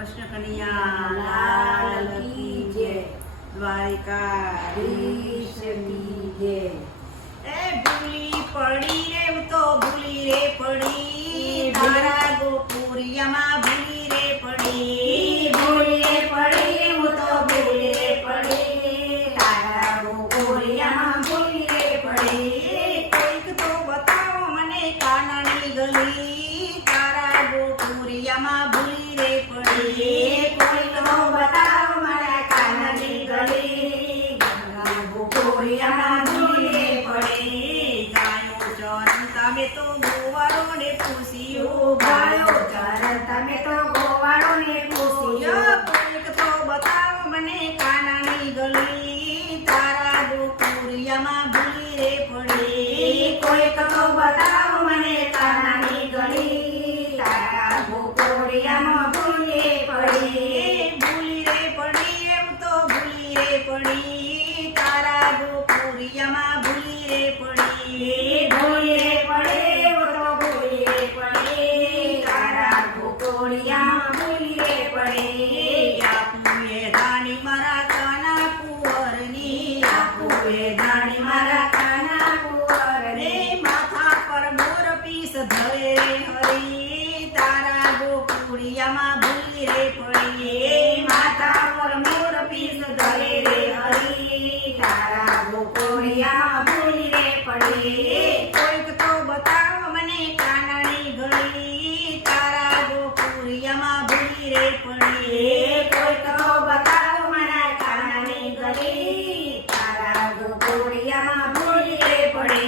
કૃષ્ણ કનૈયા લાલ કી જય, દ્વારિકાધીશ કી જય। એ ભૂલી પડી રે હું તો ભૂલી રે પડી, તારા ગોકુળિયામાં ભૂલી રે પડી, ભૂલી રે પડી રે હું તો ભૂલી રે પડી, તારા ગોકુળિયામાં ભૂલી રે પડી। કોઈક તો બતાવો મને કાનાની ગલી, તારા ગોકુળિયામાં ભૂલી રે પડી, કોઈક તો બતાવો મને કાનાની ગલી, તારા ગોકુળિયામાં ભૂલી રે પડી। ગાયો ચરણ તમે તો ગોવાળો ને પૂછ્યું, ગાયો ચરણ તમે તો ગોવાળો ને પૂછ્યું, કોઈક તો બતાવો મને કાનાની ગલી, તારા ગોકુળિયામાં ભૂલી રે પડી, કોઈક તો બતાવો મને કાનાની ગલી, તારા ગોકુળિયામાં ભૂલી રે પડી। ભૂલી રે પડી એમ તો ભૂલી રે પડી, તારા ગોકુળિયામાં ભૂલી રે પડી, ભૂલી રે પડે વો તો ભૂલી રે પડે, તારા ગોકુળિયામાં ભૂલી રે પડે। આપુએ રાણી મારા કાના કુંવરની, આપુએ રાણી મારા કાના કુંવરને, માથા પર મોર પીસ ધરે રે હરી, તારા ગોકુળિયામાં ભૂલી રે પડી, માથા પર મોર પીસ ધરે રે હરી, તારા ગોકુળિયામાં ભૂલી રે પડે। કોઈક તો બતાવો મને કાનાની ગળી, તારા ગોકુળિયામાં ભૂલી રે પડી, કોઈક તો બતાવો મને કાનાની ગલી, તારા ગોકુળિયામાં ભૂલી રે પડે।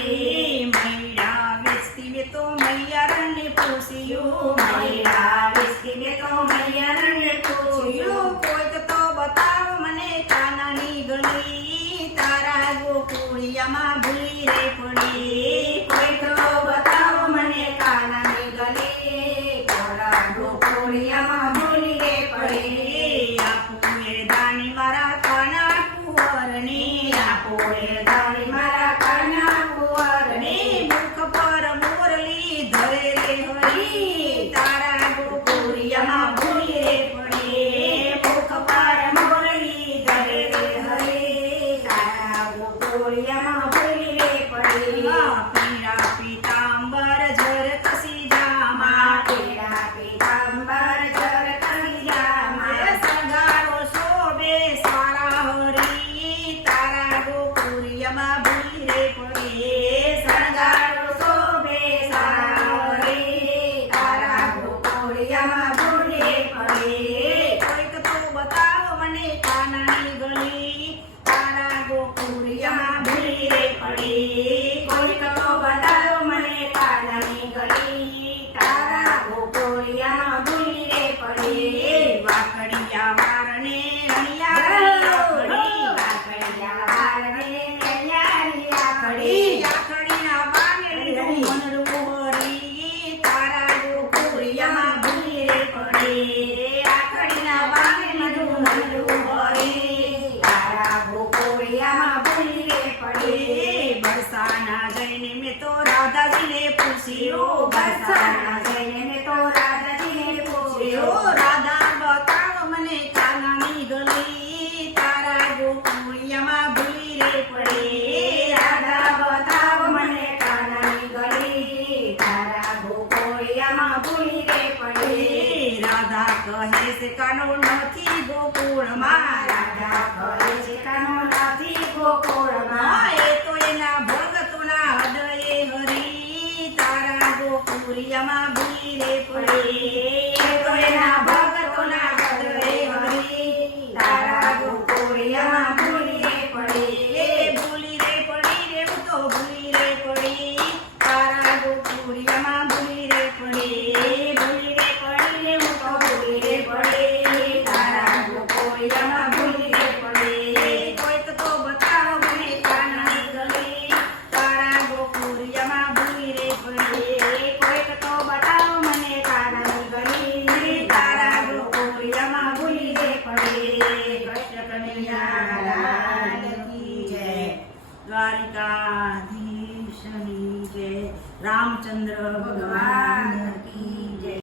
મૈડા વેચતી મેં તો મૈયારને પૂછ્યું, મૈડા વેચતી મેં તો મૈયારને પૂછ્યું, કોઈક તો બતાવો મને કાનાની ગળી, તારા ગોકુળિયામાં ભૂલી રે પડી, કોઈક તો બતાવો મને કાનાની ગલી, તારા ગોકુળિયામાં ભૂલી રે પડે। આપુએ દાની મારા કાના કુંવરની, આપોએ દાણી મારા કાના કુંવરને, મુખ પર મોરલી ધરે રે હરી, તારા ગોકુળિયામાં ભૂલી રે પડી, મુખ પર મોરલી ધરે રે હરી, તારા ગોકુળિયામાં ભૂલી રે પડે। પીળા પીતાંબર ઝર કસી જામા, પીળા પીતાંબર જર કલિયામાં, સંગારો શોભે સારા હરી, તારા ગોકુળિયામાં ભૂલી રે પડી, શણગારો શોભે સારા હરી, તારા ગોકુળિયામાં ભૂલી રે પડે। કોઈક તો બતાવો મને કાનાની ગળી, તારા ગોકુળિયામાં ભૂલી રે પડી, કોઈક તો બતાવો મને કાનાની ગલી, તારા ગોકુળિયામાં ભૂલી રે પડે। વાકડિયા વારને અણિયા વાકડિયા વારને નૈયારી આખડી, આખડીના વાને લીધું મનરું હરી, તારા ગોકુળિયામાં ભૂલી રે પડી, આખડીના વાને લીધું મનરું હરી, તારા ગોકુળિયામાં ભૂલી રે પડે। બરસાના જઈને મેં તો રાધાજીને પૂછ્યું, બરસાના જઈને મેં તો રાધાજીને પૂછ્યું, રાધા બતાવો મને કાનાની ગલી, તારા ગોકુળિયામાં ભૂલી રે પડી, રાધા બતાવો મને કાનાની ગલી, તારા ગોકુળિયામાં ભૂલી રે પડે। રાધા કહે છે કાનો નથી ગોકુળમાં, રાધા કહે છે કાનો નથી ગોકુળમાં, એ તો એના ભગતોના હૃદયે હરી, તારા ગોકુળિયામાં ભૂલી રે પડી, એ તો